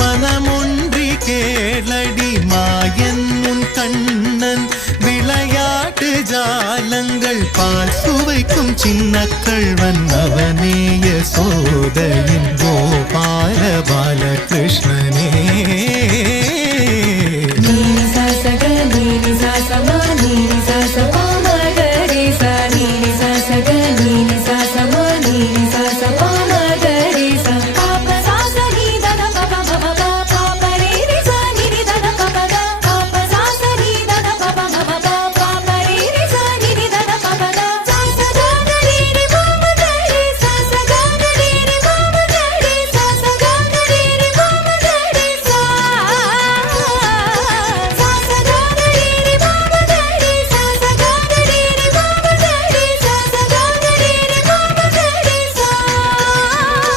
மனமொன்றி கேளடி மாயன் உன் கண்ணன் விளையாட்டு ஜாலங்கள் பால் சுவைக்கும் சின்ன கள்வன் அவனேய சோதையின் கோபால பாலகிருஷ்ணன்.